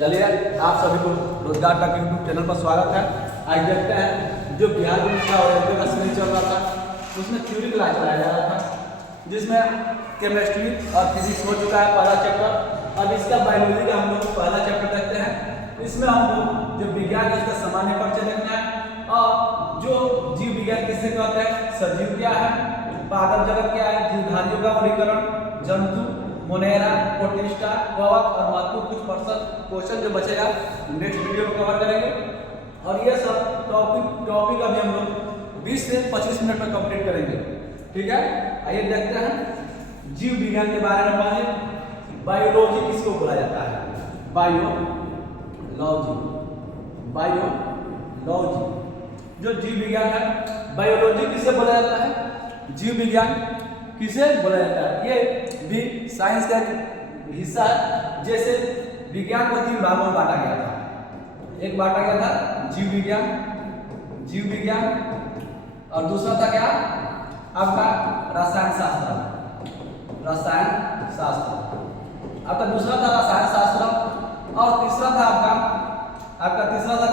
चलिए आप सभी को रोजगार का यूट्यूब चैनल पर स्वागत है। आज देखते हैं जो बिहार पुलिस का और रेलवे का सीरीज चल रहा था उसमें थ्योरी क्लास चलाया जा रहा था, जिसमें केमिस्ट्री और फिजिक्स हो चुका है पहला चैप्टर। अब इसका बायोलॉजी का हम लोग पहला चैप्टर देखते हैं। इसमें हम लोग जो विज्ञान है उसका सामान्य परिचय देखना है और जो जीव विज्ञान किससे कहते हैं, सजीव क्या है, पादप जगत क्या है, जीवधारियों का वर्गीकरण, जंतु, मोनेरा, प्रोटिस्टा, कवक और महत्वपूर्ण कुछ परसेंट क्वेश्चन जो बचेगा नेक्स्ट वीडियो में कवर करेंगे। और ये सब टॉपिक अभी हम लोग 20 से 25 मिनट में कंप्लीट करेंगे। ठीक है, आइए देखते हैं जीव विज्ञान के बारे में। पहले बायोलॉजी किसको बोला जाता है, बायोलॉजी। जो जीव विज्ञान है, बायोलॉजी किसे बोला जाता है, जीव विज्ञान किसे बोला जाता है। ये भी साइंस का एक हिस्सा है। जैसे विज्ञान को 3 भागों में बांटा गया था। एक बांटा गया था जीव विज्ञान और दूसरा था क्या आपका रसायन शास्त्र, आपका दूसरा था रसायन शास्त्र और तीसरा था आपका तीसरा था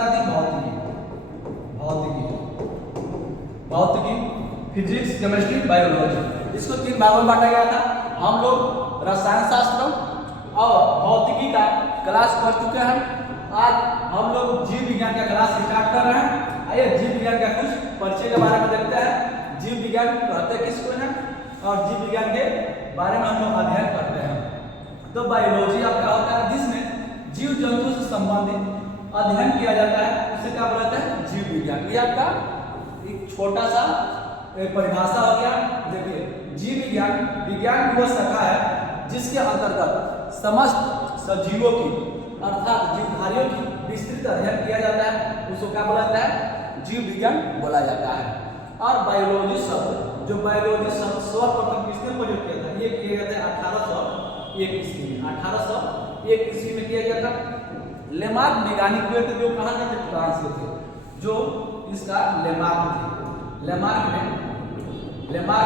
भौतिकी, फिजिक्स, केमिस्ट्री, बायोलॉजी। इसको 3 भागों में बांटा गया था। हम लोग रसायन शास्त्र और भौतिकी का क्लास कर चुके हैं। आज हम लोग जीव विज्ञान का क्लास स्टार्ट कर रहे हैं। आइए जीव विज्ञान का कुछ परिचय के बारे में देखते हैं। जीव विज्ञान कहते किसको हैं और जीव विज्ञान के बारे में हम लोग अध्ययन करते हैं। तो बायोलॉजी आपका होता है जिसमें जीव जंतु से संबंधित अध्ययन किया जाता है, उसे क्या बोला जाता है, जीव विज्ञान। ये आपका एक छोटा सा परिभाषा हो गया। देखिए जीव विज्ञान की वह शाखा है जिसके अंतर्गत समस्त सजीवों की अर्थात जीवधारियों की विस्तृत अध्ययन किया जाता है, उसको क्या बोला जाता है, जीव विज्ञान बोला जाता है। और बायोलॉजी शब्द सर्वप्रथम किसने प्रयोग किया था, ये किया गया था 1801 ईस्वी में। 1801 ईस्वी में किया गया था। लेमार्क वैज्ञानिक हुए थे जो कहाँ के थे, फ्रांस के थे, जो इसका लेमार्क थे। लेमार्क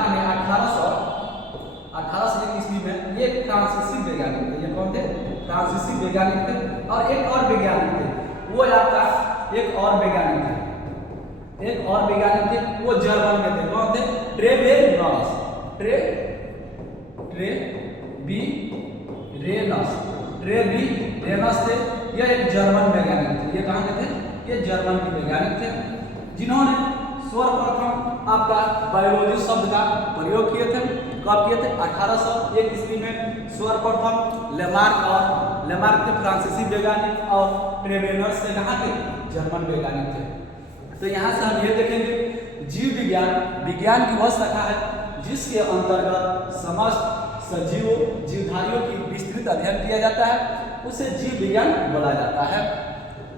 ने 1801 ईस्वी में ये फ्रांसीसी वैज्ञानिक थे। ये कौन थे, फ्रांसीसी वैज्ञानिक थे। और एक और वैज्ञानिक थे, वो आपका एक और वैज्ञानिक थे, वो जर्मन के थे। कौन थे, ट्रेबीरेनस थे। यह एक जर्मन वैज्ञानिक थे। ये कहाँ के थे, ये जर्मन के वैज्ञानिक थे, जिन्होंने सर्वप्रथम आपका बायोलॉजी शब्द का प्रयोग किए थे। कब किए थे, 1801 ईस्वी में सर्वप्रथम लेमार्क थे फ्रांसीसी वैज्ञानिक और ट्रेबेनर्स से कहाँ के, जर्मन वैज्ञानिक थे। तो यहाँ से हम ये देखेंगे जीव विज्ञान की वह शाखा है जिसके अंतर्गत समस्त सजीवों जीवधारियों की विस्तृत अध्ययन किया जाता है, उसे जीव विज्ञान बोला जाता है।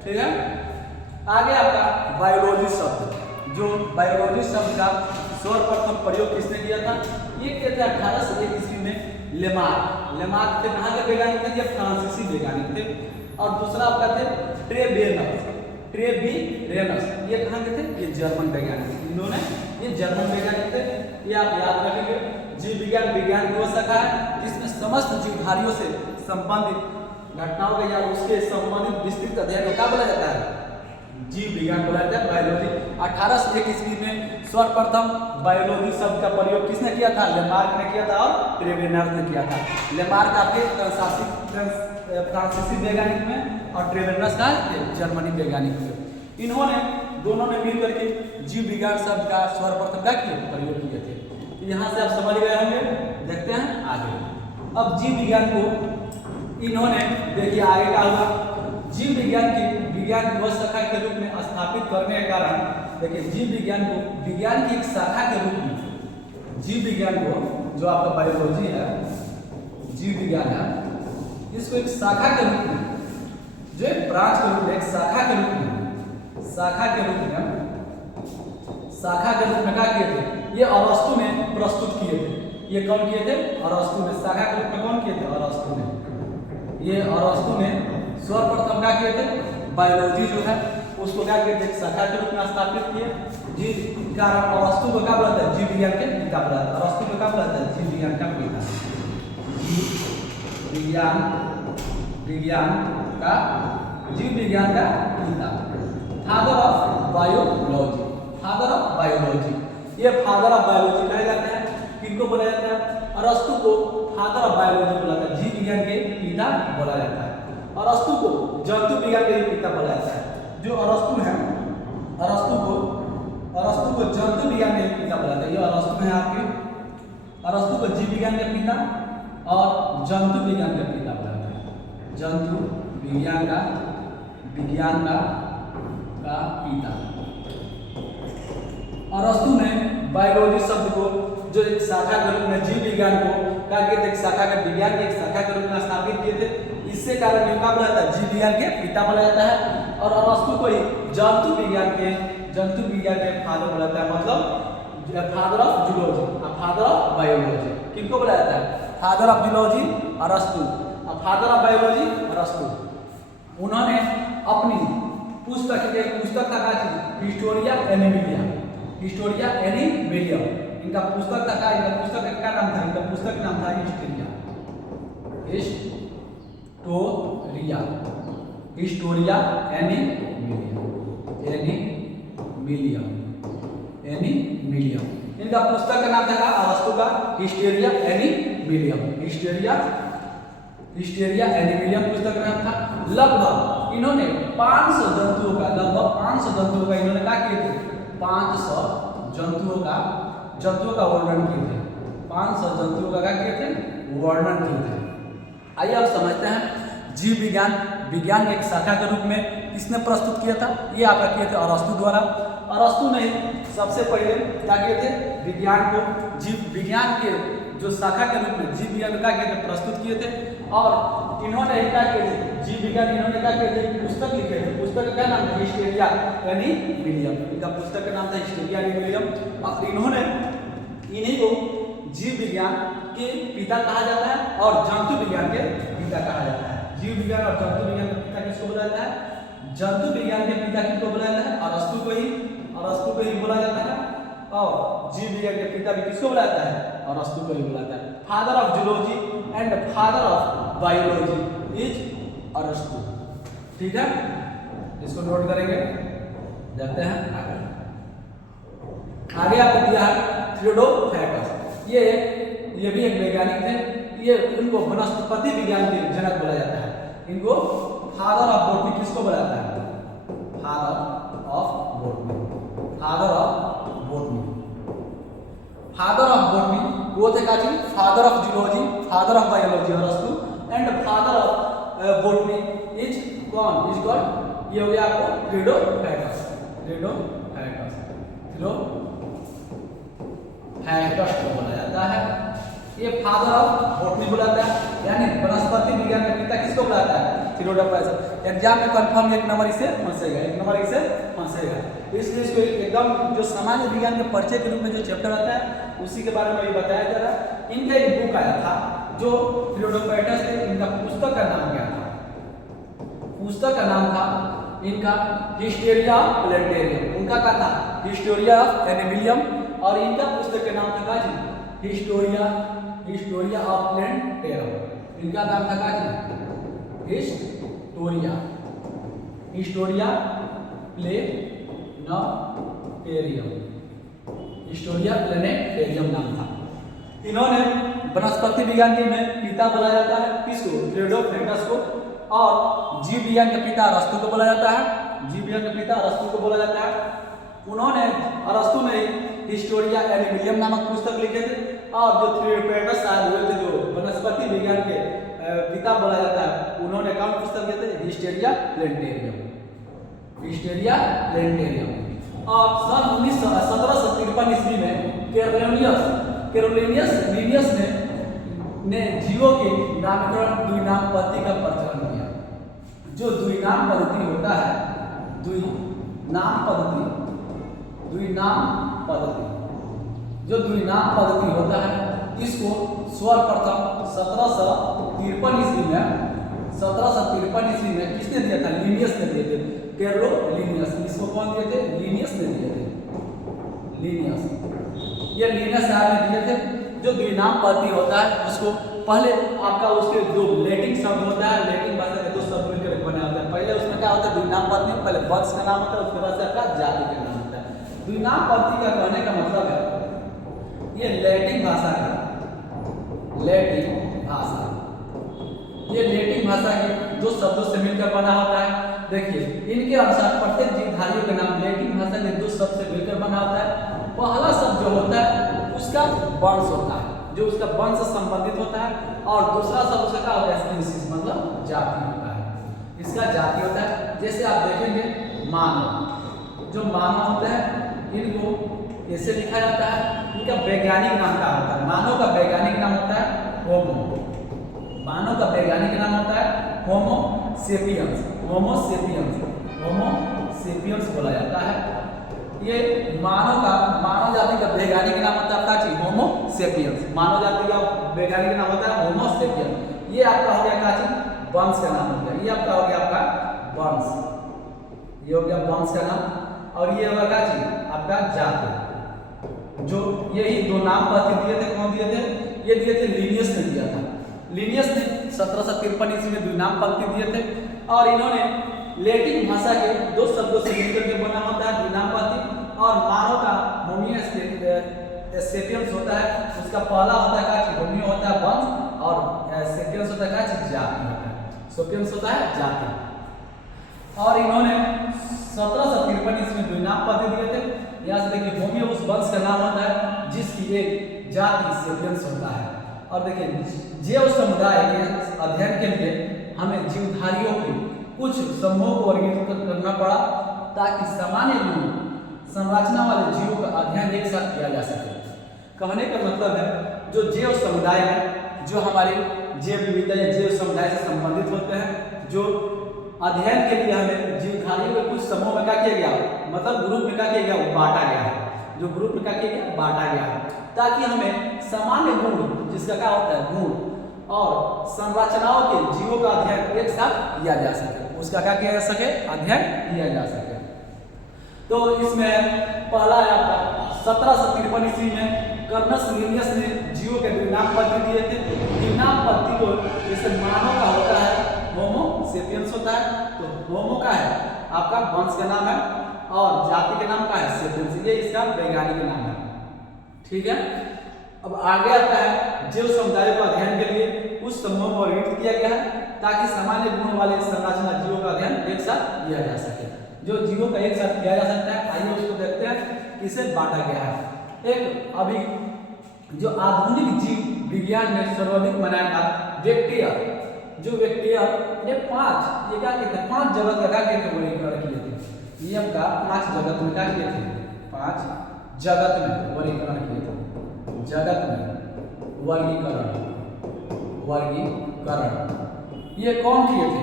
ठीक है, आगे आपका बायोलॉजी शब्द, जो बायोलॉजी शब्द का सर्वप्रथम प्रयोग किसने किया था, ये किया था 1801 ईस्वी में लेमार्क थे। कहाँ के वैज्ञानिक थे, ये फ्रांसीसी वैज्ञानिक थे। और दूसरा आपका थे ट्रेबीरेनस, ये कहाँ के थे, ये जर्मन वैज्ञानिक थे। इन्होंने ये जर्मन वैज्ञानिक थे, ये आप याद रखेंगे। जीव विज्ञान की वो शाखा है जिसमें समस्त जीवधारियों से संबंधित घटनाओं के या उसके संबंधित विस्तृत अध्ययन को क्या बोला जाता है, जीव विज्ञान बोला जाता है, बायोलॉजी। 1801 ईस्वी में सर्वप्रथम बायोलॉजी शब्द का प्रयोग किसने किया था, लेमार्क ने किया था और ट्रेबेनर्स ने किया था। लेमार्क आपके फ्रांसीसी वैज्ञानिक में और ट्रेबेनर्स का जर्मनी वैज्ञानिक थे। इन्होंने दोनों ने मिलकर के जीव विज्ञान शब्द का सर्वप्रथम क्या किए, प्रयोग किए थे। यहाँ से आप समझ गए होंगे, देखते हैं आगे। अब जीव विज्ञान को इन्होंने देखिए आगे क्या हुआ, जीव विज्ञान की वह शाखा के रूप में स्थापित करने के कारण देखिए जीव विज्ञान को विज्ञान की एक शाखा के रूप में, जीव विज्ञान को जो आपका बायोलॉजी है, जीव विज्ञान है, इसको एक शाखा के रूप में, जो एक ब्रांच के रूप में, एक शाखा के रूप में क्या किए थे, ये अरस्तु ने प्रस्तुत किए थे। ये कौन किए थे, अरस्तु ने। शाखा के रूप में कौन किए थे, अरस्तु ने। ये अरस्तु ने सर्वप्रथम क्या किए थे, बायोलॉजी जो है उसको क्या किए थे, शाखा के रूप में स्थापित किए। जीव कारण अरस्तु को क्या बोला था, जीव विज्ञान के पिता बोला था। अरस्तु को क्या बोला था, जीव विज्ञान का पिता। जीव विज्ञान विज्ञान का पिता, father of biology, father of biology. ये फादर ऑफ बायोलॉजी कहे जाते हैं। किनको बोला जाता है? अरस्तु को फादर ऑफ बायोलॉजी बोला जाता है, जीव विज्ञान के पिता बोला जाता है। अरस्तु को जंतु विज्ञान के पिता बोला जाता है। जो अरस्तु है, अरस्तु को जंतु विज्ञान के पिता बोला जाता है। ये अरस्तु है आपके, अरस्तु को जीव विज्ञान के पिता और जंतु विज्ञान के पिता बोला जाता है। जंतु विज्ञान का पिता। अरस्तु ने बायोलॉजी शब्द को जो एक शाखा के रूप में जीव विज्ञान को क्या कहते हैं, शाखा के विज्ञान के एक शाखा के रूप में स्थापित किए थे। इससे कारण इनका बोला जाता है जीव विज्ञान के पिता बोला जाता है। और अरस्तु को ही जंतु विज्ञान के फादर बोला जाता है, मतलब फादर ऑफ जूलॉजी और फादर ऑफ बायोलॉजी। किनको बोला जाता है? फादर ऑफ जूलॉजी अरस्तु और फादर ऑफ बायोलॉजी अरस्तु। उन्होंने अपनी पुस्तक का हिस्टोरिया एनिमिलिया, हिस्टोरिया एनिमिलिया इनका पुस्तक था। इनका पुस्तक का नाम था, इनका पुस्तक का नाम था हिस्टोरिया एनिमिलिया। इनका पुस्तक का नाम था अरस्तु का हिस्टोरिया एनिमिलियम पुस्तक का नाम था। लगभग इन्होंने 500 जंतुओं का इन्होंने क्या किए थे? 500 जंतुओं का वर्णन किए थे। 500 जंतुओं का क्या किए थे? वर्णन किए थे। आइए अब समझते हैं जीव विज्ञान के एक शाखा के रूप में किसने प्रस्तुत किया था? ये आपका किए थे अरस्तु द्वारा। अरस्तु ने सबसे पहले क्या किए थे? विज्ञान को जीव विज्ञान के जो शाखा के रूप में जीव विज्ञान का किए थे, प्रस्तुत किए थे। और इन्होंने क्या किए थे? जीव विज्ञान इन्होंने क्या किए थे? पुस्तक लिखे थे। पुस्तक का क्या नाम था? हिस्टोरिया एनिमिलियम। इनका पुस्तक का नाम था हिस्टोरिया एनिमिलियम। और इन्हीं को जीव विज्ञान के पिता कहा जाता है और जंतु विज्ञान के पिता कहा जाता है। जीव विज्ञान और जंतु विज्ञान के पिता किसको बोला जाता है? जंतु विज्ञान के पिता किसको बोला जाता है? अरस्तु को ही बोला जाता है। और जीव विज्ञान के पिता भी किसको बोला जाता है? अरस्तु को ही बोला जाता है। Father of zoology and father of biology is अरस्तु। ठीक है, इसको नोट करेंगे। देखते हैं आगे आपको दिया है थियोडोफैटस। ये भी एक वैज्ञानिक थे। ये इनको वनस्पति विज्ञान के जनक बोला जाता है। इनको फादर ऑफ बॉटनी किसको बोला जाता है? फादर ऑफ बॉटनी वो थे काजी father of zoology, father of biology अरस्तु and father of botany is कौन? इज कॉल्ड, ये हो गया आपको थियोडोफैटस को बोला जाता है। ये फादर ऑफ बॉटनी बोला जाता है, यानी वनस्पति विज्ञान का पिता किसको बोला जाता है? थियोडोफैटस। एग्जाम में कंफर्म एक नंबर इसे फंसेगा। इसलिए इसको एकदम जो सामान्य विज्ञान के परिचय के रूप में जो चैप्टर आता है उसी के बारे में भी बताया जा रहा है। इनका एक बुक आया था जो थियोडोफैटस थे। इनका पुस्तक का नाम क्या था? पुस्तक का नाम था इनका हिस्टोरिया प्लेंटेरियम। उनका क्या था? हिस्टोरिया एनिमिलियम। और इनका पुस्तक का नाम था काजी हिस्टोरिया ऑफ प्लेंटेरियम। इनका नाम था काजी हिस्टोरिया प्लेनेटेरियम नाम था। इन्होंने वनस्पति विज्ञान के में पिता बोला जाता है किसको? थियोडोफैटस को। और जीव विज्ञान के पिता अरस्तु को बोला जाता है। अरस्तु ने हिस्टोरिया एनिमिलियम नामक पुस्तक लिखे थे। और जो थियोडोफैटस साहब हुए थे, जो वनस्पति विज्ञान के पिता बोला जाता है, उन्होंने कौन पुस्तक लिखे थे? हिस्टोरिया प्लेंटेरियम। और सन 1753 ईस्वी में कैरोलिनियस लिनियस ने जीवों के नामकरण द्विनाम पद्धति का प्रचलन किया। जो द्विनाम पद्धति होता है, जो द्विनाम पद्धति होता है, इसको सर्वप्रथम 1753 ईस्वी में किसने दिया था? लिनियस ने दिए थे। कैरोलिनियस। इसको कौन दिए थे? लिनियस ने दिए थे। ये लिनियस साहब ने दिए थे। जो द्विनाम पद्धति होता है उसको पहले आपका उसके जो लैटिन शब्द होता है, लैटिन भाषा द्विनाम पत्नी में पहले वंश का नाम होता है, उसके बाद से आपका जाति का नाम होता है। द्विनाम पत्नी का कहने का मतलब है ये लैटिन भाषा के दो शब्दों से मिलकर बना होता है। देखिए इनके अनुसार प्रत्येक जीवधारियों का नाम लैटिन भाषा के दो शब्द से मिलकर बना होता है। पहला शब्द जो होता है उसका वंश होता है, जो उसका वंश से संबंधित होता है, और दूसरा शब्द उसका क्या होता है स्पीशीज मतलब जाति होता है, इसका जाति होता है। जैसे आप देखेंगे मानव, जो मानव होते हैं इनको कैसे लिखा जाता है, इनका वैज्ञानिक नाम क्या होता है, मानव का वैज्ञानिक नाम होता है होमो, मानव का वैज्ञानिक नाम होता है होमो सेपियंस, होमो सेपियंस बोला जाता है। ये मानव जाति का वैज्ञानिक नाम होता है आपका होमो सेपियंस, मानव जाति का वैज्ञानिक नाम होता है होमो सेपियंस। ये आपका हो गया क्या चीज वंश का नाम हो गया, ये आपका हो गया आपका वंश, ये हो गया वंश का नाम, और ये होगा क्या चीज आपका जाति। जो यही दो नाम पति दिए थे, कौन दिए थे, ये दिए थे लिनियस ने दिया था, लिनियस ने 1753 ईस्वी में द्विनाम पंक्ति दिए थे। और इन्होंने लैटिन भाषा के दो शब्दों से मिलकर के बना होता है द्विनाम पंक्ति, और मानव का होमियो सेपियंस होता है, उसका पहला होता है क्या होमियो होता है वंश, और सेपियंस होता है क्या जाति होता है, सेपियंस होता है जाति। और इन्होंने 1753 ईस्वी में द्विनाम पंक्ति दिए थे। यहाँ से देखिए होमियो उस वंश का नाम होता है जिसकी एक जाति सेपियंस होता है। और देखिए जैव समुदाय के अध्ययन के लिए हमें जीवधारियों के कुछ समूहों को वर्गीकृत करना पड़ा ताकि सामान्य गुण संरचना वाले जीवों का अध्ययन एक साथ किया जा सके। कहने का मतलब है जो जैव समुदाय है, जो हमारे जैव विविधता या जैव समुदाय से संबंधित होते हैं, जो अध्ययन के लिए हमें जीवधारियों के कुछ समूह में क्या किया गया, मतलब ग्रुप में क्या किया गया, वो बांटा गया है, जो ग्रुप में क्या किया गया, बांटा गया है, ताकि हमें सामान्य गुण जिसका क्या होता है गुण और संरचनाओं के जीवों का अध्ययन एक साथ किया जा सके, उसका क्या किया जा सके, अध्ययन किया जा सके। तो इसमें पहला है आपका 1753 ईस्वी में कर्नस लिनियस ने जीवों के द्विनाम पंक्ति दिए थे। द्विनाम पंक्ति को जैसे मानव का होता है होमो सेपियंस होता है, तो होमो का है आपका वंश का नाम है, और जाति के नाम का है सेपियंस, ये इसका वैज्ञानिक नाम है। ठीक है, अब आगे आता है जैव समुदायों का अध्ययन के लिए कुछ समूहों को वर्गीकृत किया गया है ताकि सामान्य गुण वाले संरचना जीवों का अध्ययन एक साथ किया जा सके। जो जीवों का एक साथ किया जा सकता है, आइए उसको देखते हैं किसे बांटा गया है। एक अभी जो आधुनिक जीव विज्ञान में सर्वाधिक मनाया था बैक्टीरिया, जो बैक्टीरिया ये क्या कहते हैं, 5 जगत का क्या कहते हैं वर्गीकरण किए थे, ये आपका 5 जगत में क्या किए थे, 5 जगत में वर्गीकरण किए थे, जगत में वर्गीकरण ये कौन किए थे,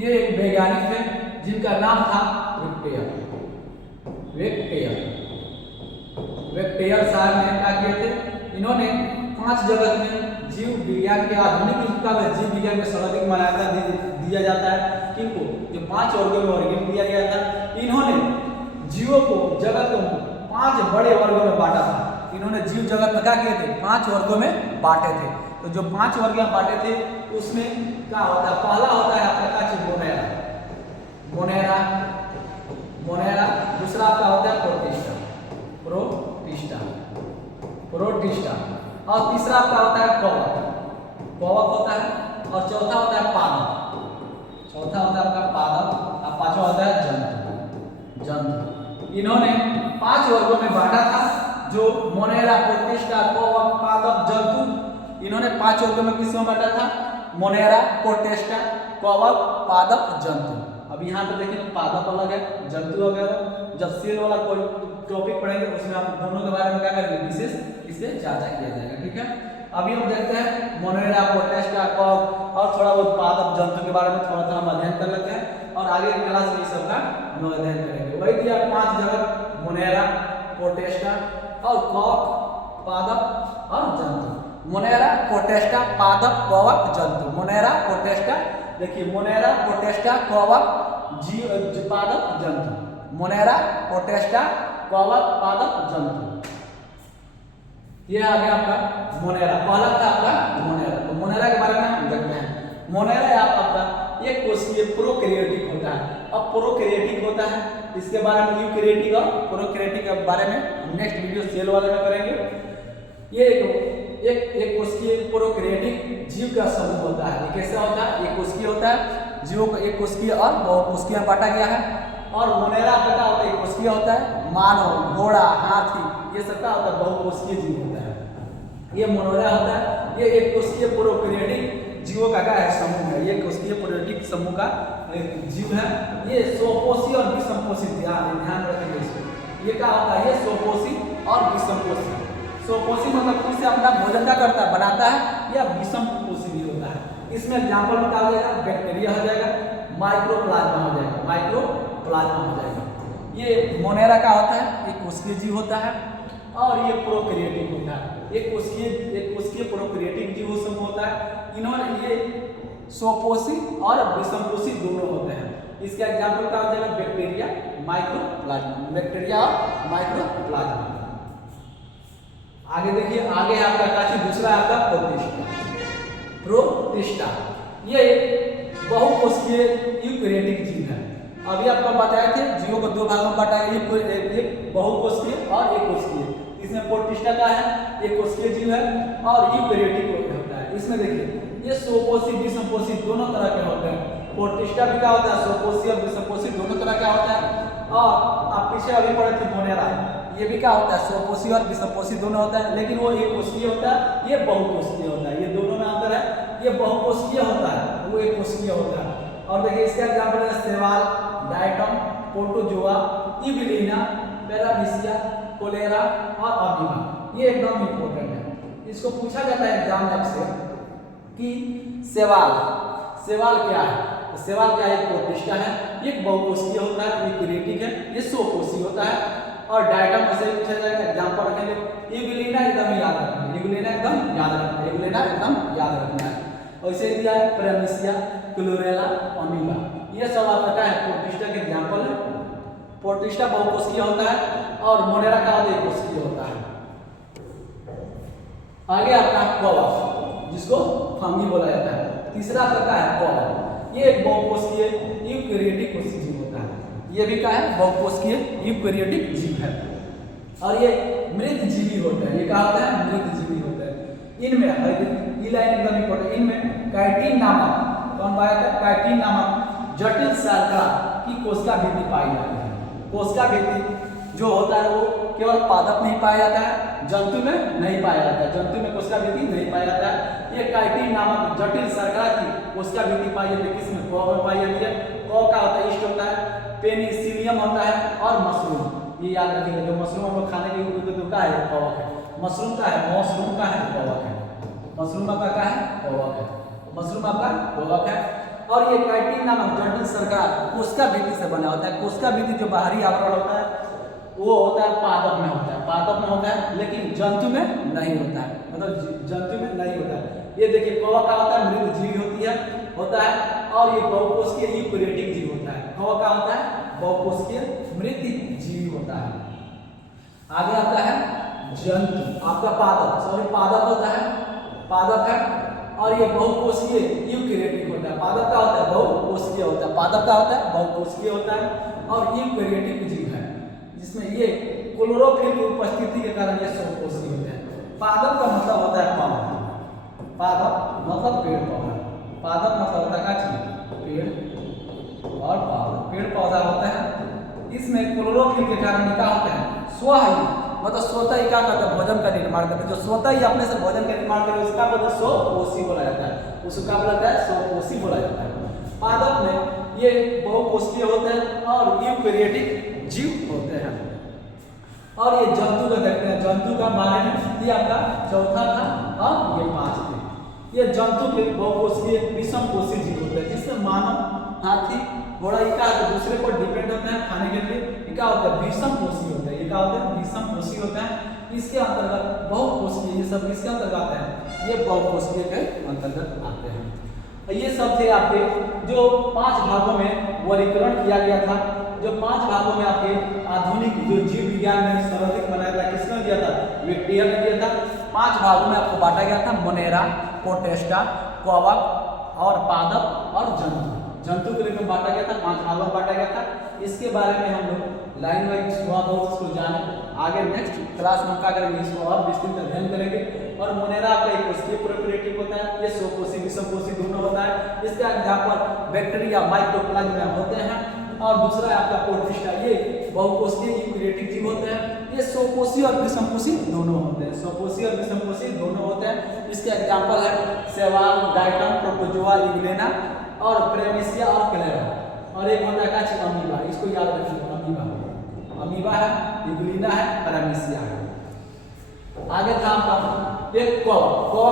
ये एक वैज्ञानिक थे जिनका नाम था वेक्टेयर साहब ने क्या किए थे, इन्होंने 5 जगत में जीव विज्ञान के आधुनिक युग में जीव विज्ञान में सर्वाधिक मान्यता दिया जाता है, किनको जो 5 वर्गों में वर्गीकृत किया गया था। इन्होंने जीवों को जगत को 5 बड़े वर्गों में बांटा था। इन्होंने जीव जगत में क्या किए थे, 5 वर्गों में बांटे थे। तो जो 5 वर्ग में बांटे थे उसमें क्या होता है, पहला होता है आपका क्या चीज मोनेरा, दूसरा आपका होता है प्रोटिस्टा, और तीसरा आपका होता है कवक होता है, और चौथा होता है पादप, और पांचवा होता है जंतु। इन्होंने 5 वर्गों में बांटा था, जो मोनेरा, प्रोटिस्टा, कवक, पादप, जंतु, इन्होंने 5 वर्गों में किसमें बांटा था, मोनेरा, प्रोटिस्टा, कवक, पादप, जंतु। अब यहाँ पे देखिए पादप अलग है, जंतु वगैरह, जब सेल वाला कोई टॉपिक पढ़ेंगे उसमें आप दोनों के बारे में क्या करेंगे, विशेष इससे चर्चा किया जाएगा। ठीक है, अभी हम देखते हैं मोनेरा, प्रोटिस्टा, कवक और थोड़ा बहुत पादप, जंतु के बारे में थोड़ा हम अध्ययन कर लेते हैं, और आगे की क्लास में सब का हम अध्ययन करेंगे। वही दिया 5 जगत, मोनेरा, प्रोटिस्टा और कवक, पादप और जंतु। मोनेरा, प्रोटिस्टा, पादप, कवक, जंतु। मोनेरा, प्रोटिस्टा, देखिए मोनेरा, प्रोटिस्टा, कवक, पादप, जंतु। मोनेरा, प्रोटिस्टा, कवक, पादप, जंतु। ये आ गया आपका मोनेरा, पहला था आपका मोनेरा। तो मोनेरा के बारे में हम देखते हैं। मोनेरा आपका एक कोशिकीय प्रोकैरियोटिक होता है। अब प्रोकैरियोटिक होता है, इसके बारे में यूकैरियोटिक और प्रोकैरियोटिक के बारे में हम नेक्स्ट वीडियो सेल वाले में करेंगे। ये एक कोशिकीय प्रोकैरियोटिक जीव का समूह होता है। ये कैसे होता है? एक कोशिकीय होता है, जीवों को एक कोशिकीय और बहुकोशिकीय में बांटा गया है। और मोनेरा का होता है एक कोशिकीय होता है, मानव, घोड़ा, हाथी, ये सब का होता है बहुकोशिकीय जीव होता है। ये मोनेरा होता है, ये एक कोशिकीय प्रोकैरियोटिक जीवों का क्या है? समूह है। ये कोशिकीय प्रोकैरियोटिक समूह का जीव है। ये स्वपोषी और विषमपोषी, ध्यान रखेंगे इसको। ये क्या होता है? ये स्वपोषी और विषमपोषी। स्वपोषी मतलब खुद से अपना भोजन का करता है, बनाता है, या विषमपोषी भी होता है। इसमें एग्जाम्पल में क्या हो जाएगा? बैक्टीरिया हो जाएगा, माइक्रोप्लाज्मा हो जाएगा, माइक्रोप्लाज्मा हो जाएगा। ये मोनेरा का होता है, एक कोशिकीय जीव होता है, और ये प्रोकैरियोटिक होता है। एक कोशिकीय प्रोकैरियोटिक जीव समूह होता है। इन्होंने ये स्वपोषी और विषमपोषी दोनों होते हैं। इसका एग्जाम्पल क्या हो जाएगा? बैक्टीरिया, माइक्रोप्लाज्मा, बैक्टीरिया और माइक्रोप्लाज्मा। आगे देखिए, आगे आपका काची दूसरा आपका प्रोटिस्टा। ये बहुकोशिकीय यूकैरियोटिक जीव है। अभी आपको बताया थे जीवों को दो भागों में बांटा है, एक बहुकोशिकीय और एक कोशिकीय। इसमें प्रोटिस्टा का है, एक कोशिकीय जीव है और यूकैरियोटिक होता है। इसमें देखिए ये स्वपोषी विषमपोषी दोनों तरह के होते हैं। प्रोटिस्टा भी क्या होता है? स्वपोषी और विषमपोषी दोनों तरह का होता है। और आप पीछे अभी पढ़े थे मोनेरा, ये भी क्या होता है? स्वपोषी और विषमपोषी दोनों होता है, लेकिन वो एक कोशिकीय होता है, ये बहुकोशिकीय होता है। ये दोनों में अंतर है, ये बहुकोशिकीय होता है, वो एक कोशिकीय होता है। और देखिए इसका एग्जाम्पल है सेवाल, डायटम, प्रोटोजोआ, इबिलिना, पैरामीशिया, कोलेरा और अमीबा। ये एकदम इंपॉर्टेंट है, इसको पूछा जाता है एग्जाम में आपसे कि सेवाल क्या है? तो सेवाल क्या है? एक प्रोटिस्टा है, एक बहुकोशिकीय होता है, यूकैरियोटिक है, ये स्वकोषीय होता है। और डायटम ऐसे पूछा जाएगा, एग्जाम्पल रखेंगे। इबिलिना एकदम याद रखना है, इबिलिना एकदम याद रखना है, इबिलिना एकदम याद रखना है। और इसे दिया है पैरामीशिया, क्लोरेला, अमीबा। ये सब आपका क्या है? प्रोटिस्टा के एग्जाम्पल है। प्रोटिस्टा बहुकोशिकीय होता है और मोनेरा का एक कोशिकीय होता है। आगे आपका कवक, जिसको फंगी बोला जाता है। तीसरा आपका है कवक, ये एक बहुकोशिकीय यूकैरियोटिक कोशिकीय जीव होता है। ये भी क्या है? बहुकोशिकीय यूकैरियोटिक जीव है। और ये मृतजीवी होता है। ये क्या होता है? मृतजीवी होता है। इनमें ये लाइन एकदम इंपॉर्टेंट, इनमें काइटिन नामक, कौन पाया जाता है? काइटिन नामक जटिल शर्करा की कोशिका भित्ति पाई जाती है। कोशिका भित्ति जो होता है वो केवल पादप में ही पाया जाता है, जंतु में नहीं पाया जाता है। जंतु में कोशिका भित्ति नहीं पाया जाता है। ये काइटिन नामक जटिल शर्करा की कोशिका भित्ति पाई जाती है। किसमें? कवक में पाई जाती है। कवक का होता है, ईस्ट होता है, पेनिसिलियम होता है और मशरूम। ये याद रखिएगा, जो मशरूम हम लोग खाने के लिए का है कवक है। मशरूम का है, मशरूम का है, कवक है। मशरूम आपका क्या है? कवक है। मशरूम आपका कवक है। और ये काइटिन नामक जटिल शर्करा कोशिका भित्ति से बना होता है। कोशिका भित्ति जो बाहरी आवरण होता है वो होता है पादप में होता है, पादप में होता है, लेकिन जंतु में नहीं होता है, मतलब जंतु में नहीं होता है। ये देखिए कवक का होता है, मृतजीवी होता है और ये बहुकोशिकीय यूकैरियोटिक जीव होता है। कवक का होता है बहुकोशिकीय मृतजीवी होता है। आगे आता है जंतु, आपका पादप होता है, पादप है। और ये बहुकोशिकीय यूकैरियोटिक होता है। पादप का होता है बहुकोशिकीय होता है, पादप का होता है बहुकोशिकीय होता है और यूकैरियोटिक जीव है, जिसमें ये क्लोरोफिल की उपस्थिति के कारण ये स्वकोषीय होते हैं। पादप का मतलब होता है पौधा, पादप मतलब पेड़ पौधा, पादप मतलब होता है पेड़ और पौधा, पेड़ पौधा होता है। इसमें क्लोरोफिल के कारण क्या होता है? स्वही, मतलब स्वतः ही क्या करता है? भोजन का निर्माण करता है। जो स्वतः ही अपने से भोजन का निर्माण करे उसका मतलब स्वकोषी बोला जाता है, उसका बोला जाता है स्वकोषी बोला जाता है। पादप में ये बहुकोशिकीय होते हैं और यूकैरियोटिक जीव होते हैं। और ये जंतु का देखते हैं, जंतु का बारे में ये आपका चौथा था और ये 5 थे। ये जंतु के बहुकोशिकीय विषमपोषी जीव होते हैं, जिसमें मानव, हाथी, घोड़ा इनका दूसरे पर डिपेंड होते हैं खाने के लिए। इनका होता है विषमपोषी होता है, इनका होता है विषमपोषी होता है। इसके अंतर्गत बहुकोशिकीय, ये सब किसके अंतर्गत आते हैं? ये बहुकोशिकीय के अंतर्गत आते हैं। ये सब थे आपके जो 5 भागों में वर्गीकरण किया गया था। जो 5 भागों में आपके आधुनिक जो जीव विज्ञान में सर्वाधिक बनाया था, किसने दिया था? विक्टिया ने दिया था। 5 भागों में आपको बांटा गया था, मोनेरा, प्रोटिस्टा, कवक और पादप और जंतु। जंतु के रूप में बांटा गया था, 5 भागों में बांटा गया था। इसके बारे में हम लोग लाइन वाइज थोड़ा बहुत इसको जाने, आगे नेक्स्ट क्लास में क्या करेंगे, इसको और विस्तृत अध्ययन करेंगे। और मोनेरा का एक कोशिकीय प्रोकैरियोटिक होता है, ये स्वकोषी विषमकोषी दोनों होता है। इसका एग्जाम्पल बैक्टीरिया माइक्रोप्लाज्मा होते हैं। और दूसरा है आपका प्रोटिस्टा, ये बहुकोषीय यूकेरियोटिक जीव होते हैं। ये स्वकोषी और विषमकोषी दोनों होते हैं, स्वकोषी और विषमकोषी दोनों होते हैं। इसके एग्जाम्पल है सेवाल, डाइटम, प्रोटोजोआ, यूग्लेना और प्रेमिसिया और क्लेरा। और एक होता है क्या, अमीबा, इसको याद रखिए, अमीबा, अमीबा है, यूग्लिना है, प्रेमिसिया है। आगे था आपका एक कौ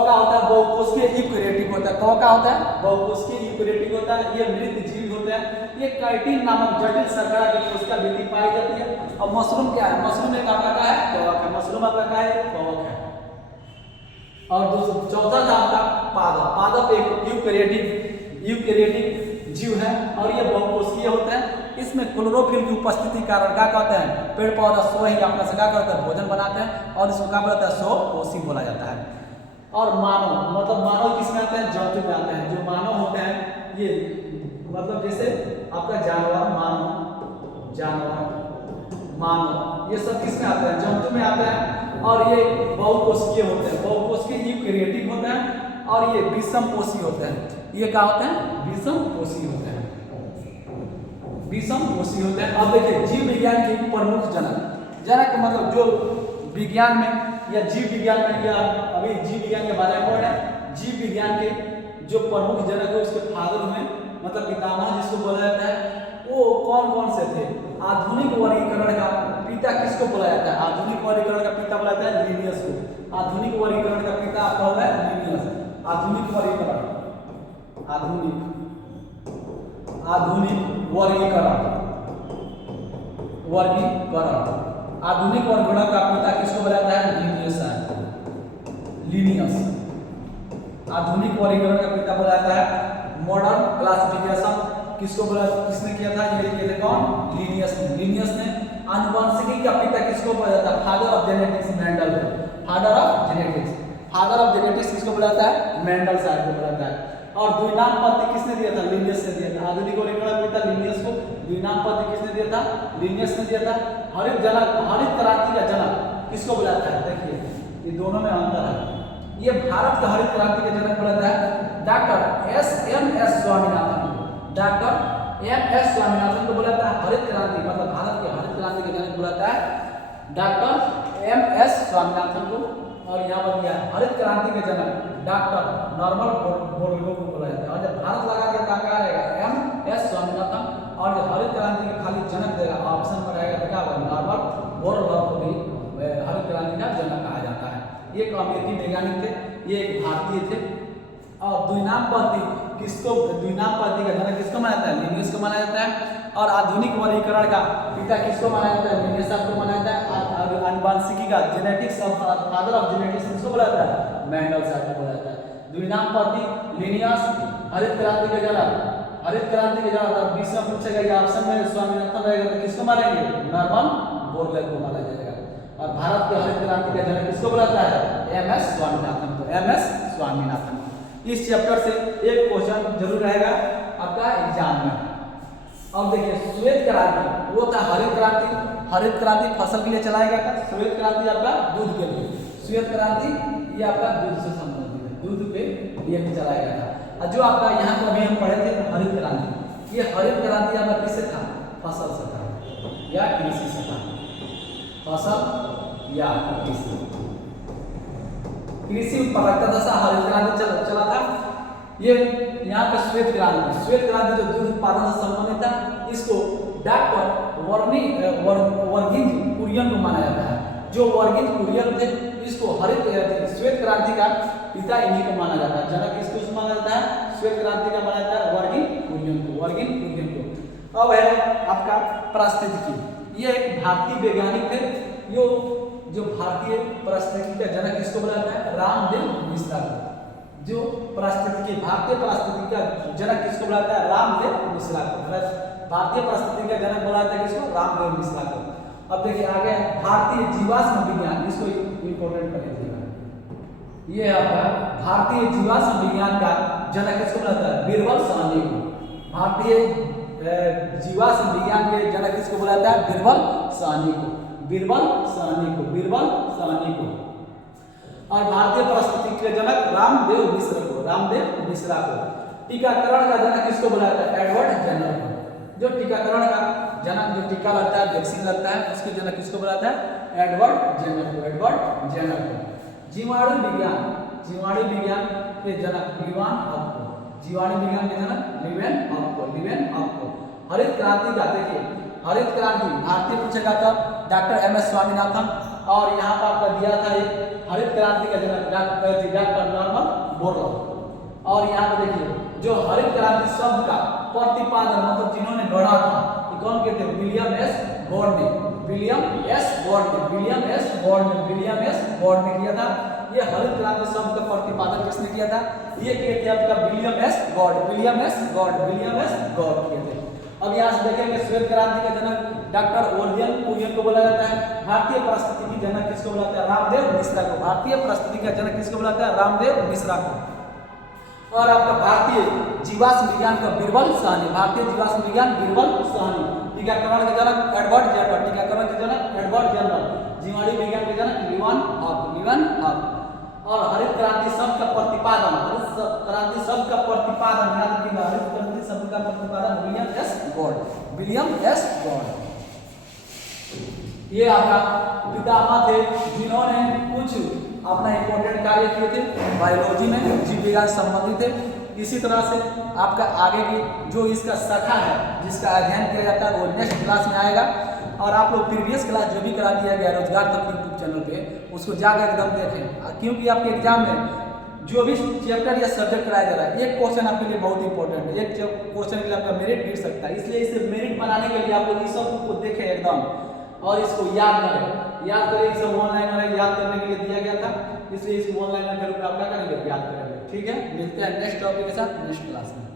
का होता है बहुकोषीय यूकेरियोटिक होता है। कौ का होता है बहुकोषीय यूकेरियोटिक होता है। ये मृत जीव होते हैं। ये काइटिन नामक जटिल शर्करा की कोशिका वृद्धि पाई जाती है। और मशरूम क्या है, मशरूम एक आपका क्या है, कवक है। मशरूम आपका क्या है, कवक है। और चौथा था आपका पादप। पादप एक यूकेरियोटिक जीव है और ये बहुकोषीय होता है। इसमें क्लोरोफिल की उपस्थिति कारण क्या कहते हैं, पेड़ पौधा स्व ही अपना से क्या करते हैं, भोजन बनाते हैं और इसको क्या बोलते हैं, स्वकोषी बोला जाता है। और मानव, मतलब मानव किसमें आते हैं, जंतु में आते हैं। जो मानव होते हैं ये मतलब जैसे आपका जानवर, मानव ये सब किसमें आते हैं, जंतु में आते हैं। और ये बहुकोषीय होते हैं, बहुकोषीय यूकेरियोटिक होते हैं। और ये विषमकोषी होते हैं। ये क्या होते हैं, विषमकोषी होते हैं, विषमकोषी होते हैं। अब देखिए जीव विज्ञान के प्रमुख जनक मतलब जो विज्ञान में या जीव विज्ञान में, या अभी जीव विज्ञान के बारे में पढ़ रहे हैं। जीव विज्ञान के जो प्रमुख जनक है उसके फादर हुए, मतलब पितामह जिसको बोला जाता है, वो कौन कौन से थे। आधुनिक वर्गीकरण का पिता किसको बोला जाता है, आधुनिक वर्गीकरण का पिता बोला जाता है लिनियस को। आधुनिक वर्गीकरण का पिता आपका होता है लिनियस। आधुनिक वर्गीकरण, आधुनिक आधुनिक वर्गीकरण का पिता किसको बोला जाता है, लिनियस। आधुनिक वर्गीकरण का पिता बोला जाता है। मॉडर्न क्लासिफिकेशन किसको बोला, किसने किया था, ये किया था कौन, लिनियस ने। लिनियस ने आनुवंशिकी का पिता किसको बोला जाता है, फादर ऑफ जेनेटिक्स, मेंडल को। फादर ऑफ जेनेटिक्स किसको बोला जाता है, मेंडल साहब को बोला जाता है। और द्विनाम पद किसने दिया था, लिनियस ने दिया था। आधुनिक वर्गीकरण का पिता लिनियस को, द्विनाम पद किसने दिया था, लिनियस ने दिया था। हरित क्रांति का जनक किसको बोला जाता है, देखिए ये दोनों में अंतर है। ये भारत का हरित क्रांति के जनक बोला जाता है doctor S Swaminathan. Doctor S Swaminathan को बोला जाता है हरित क्रांति, मतलब भारत के हरित क्रांति के जनक बोला जाता है डॉक्टर एस स्वामीनाथन को। और यहाँ पर दिया हरित क्रांति के जनक डॉक्टर नॉर्मल बोरलॉग को बोला जाता है। और जब भारत लगा दिया क्या रहेगा, एस स्वामीनाथन। और जो हरित क्रांति के खाली जनक देगा ऑप्शन में रहेगा, क्या होगा, नॉर्मल बोरलॉग को भी हरित क्रांति का जनक कहा जाता है। ये एक अमेरिकी वैज्ञानिक थे, ये एक भारतीय थे। और द्विनाम पद्धति का जनक किसको माना जाता है, लिनियस को माना जाता है। और आधुनिक वर्गीकरण का पिता किसको माना जाता है, लिनियस को माना जाता है। आनुवंशिकी का genetics of father of genetics किसको बोला जाता है, मेंडल साहब को बोला जाता है। द्विनाम पद्धति लिनियस, हरित क्रांति के जनक बीच में पूछेगा ये ऑप्शन में स्वामीनाथन रहेगा तो किसको मारेंगे, नॉर्मन बोरलॉग को माना जाएगा। और भारत के हरित क्रांति का जनक किसको बोला जाता है, एमएस स्वामीनाथन को, एमएस स्वामीनाथन। इस चैप्टर से एक क्वेश्चन जरूर रहेगा आपका एग्जाम में। अब देखिए श्वेत क्रांति, वो था हरित क्रांति फसल के लिए चलाया गया था। श्वेत क्रांति आपका दूध के लिए, श्वेत क्रांति ये आपका दूध से संबंधित है, दूध के लिए भी चलाया गया था। और जो आपका यहाँ पर अभी हम पढ़े थे हरित क्रांति, ये हरित क्रांति आपका किससे था, फसल से था या कृषि से था, फसल या कृषि उत्पादकता दशा हरित क्रांति चला था। ये यहाँ पे श्वेत क्रांति जो दूध उत्पादन से संबंधित था, इसको डॉक्टर वर्गीज कुरियन को माना जाता है। जो वर्गीज कुरियन थे, इसको श्वेत क्रांति का पिता इन्हीं को माना जाता है। जनक किसको माना जाता है, श्वेत क्रांति का माना जाता है वर्गीज कुरियन को। अब है आपका पारिस्थितिकी, ये एक भारतीय वैज्ञानिक थे। जो भारतीय पारिस्थितिकी का जनक किसको बोला जाता है, रामदेव मिश्रा को। जो भारतीय पारिस्थितिकी का जनक किसको बोला जाता है, रामदेव मिश्रा को। भारतीय पारिस्थितिकी का जनक बोला जाता है किसको, रामदेव मिश्रा को। अब देखिए आगे भारतीय जीवाश्म विज्ञान, इसको इंपॉर्टेंट कर लीजिएगा। ये आपका भारतीय जीवाश्म विज्ञान का जनक किसको बोला जाता है, बीरबल साहनी को। भारतीय जीवाश्म विज्ञान के जनक किसको बोला जाता है? बीरबल साहनी को। बीरबल साहनी को, बीरबल साहनी को। और भारतीय परिस्थिति के जनक रामदेव मिश्र को, रामदेव मिश्रा को। टीकाकरण का जनक किसको बोला जाता है? एडवर्ड जेनर को। जो टीकाकरण का जनक, जो टीका लगता है, वैक्सीन लगता है, उसके जनक किसको बोला जाता है? एडवर्ड जेनर को, एडवर्ड जेनर को। जीवाणु विज्ञान, जीवाणु विज्ञान के जनक लिवान हब को। जीवाणु विज्ञान के जनक लिवेन हब को, लिवेन हब को। हरित क्रांति का देखिए, हरित क्रांति भारतीय पूछेगा तो डॉक्टर एम एस स्वामीनाथन। और यहाँ पर आपका दिया था एक हरित क्रांति का जनक डॉक्टर नॉर्मन बोरलॉग। और यहाँ पे देखिए जो हरित क्रांति शब्द का प्रतिपादन मतलब जिन्होंने गढ़ा था, कौन के थे? विलियम एस बॉर्ड ने, विलियम एस बॉर्ड ने, विलियम एस बॉर्ड ने, विलियम एस बॉर्ड ने किया था। ये हरित क्रांति शब्द का प्रतिपादन किसने किया था? ये किए थे आपका William S Gord, William S Gord, William S Gord किए थे। अब यहाँ से देखेंगे श्वेत क्रांति का जनक डॉक्टर ओरियन कुरियन को बोला जाता है। भारतीय परिस्थिति की जनक किसको बोला जाता है? रामदेव मिश्रा को। भारतीय परिस्थिति का जनक किसको बोला जाता है? रामदेव मिश्रा को। और आपका भारतीय जीवाश्म विज्ञान का बीरबल साहनी, भारतीय जीवाश्म विज्ञान बीरबल साहनी। टीकाकरण के जनक एडवर्ड जेनर, टीकाकरण के जनक एडवर्ड जेनर। जीवाणु विज्ञान के जनक लिवान हब, लिवान हब। और हरित क्रांति शब्द का प्रतिपादन, हरित क्रांति शब्द का प्रतिपादन याद रखिएगा, हरित क्रांति शब्द का प्रतिपादन William S Gord, William S Gord. ये आपका पितामह थे जिन्होंने कुछ अपना इंपॉर्टेंट कार्य किए थे बायोलॉजी में, जीव विज्ञान संबंधित थे। इसी तरह से आपका आगे की जो इसका शाखा है जिसका अध्ययन किया जाता है वो नेक्स्ट क्लास में आएगा। और आप लोग प्रीवियस क्लास जो भी करा दिया गया रोजगार तक यूट्यूब चैनल पे उसको जाकर एकदम देखें, क्योंकि आपके एग्जाम में जो भी चैप्टर या सब्जेक्ट कराया जा रहा है एक क्वेश्चन आपके लिए बहुत इंपॉर्टेंट है, एक क्वेश्चन के लिए आपका मेरिट गिर सकता है। इसलिए इसे मेरिट बनाने के लिए आप लोग इस सब को देखें एकदम और इसको याद करें। याद करें, इसे ऑनलाइन याद करने के लिए दिया गया था, इसलिए इसको ऑनलाइन आप क्या करेंगे? याद करेंगे। ठीक है, मिलते हैं नेक्स्ट टॉपिक के साथ नेक्स्ट क्लास में।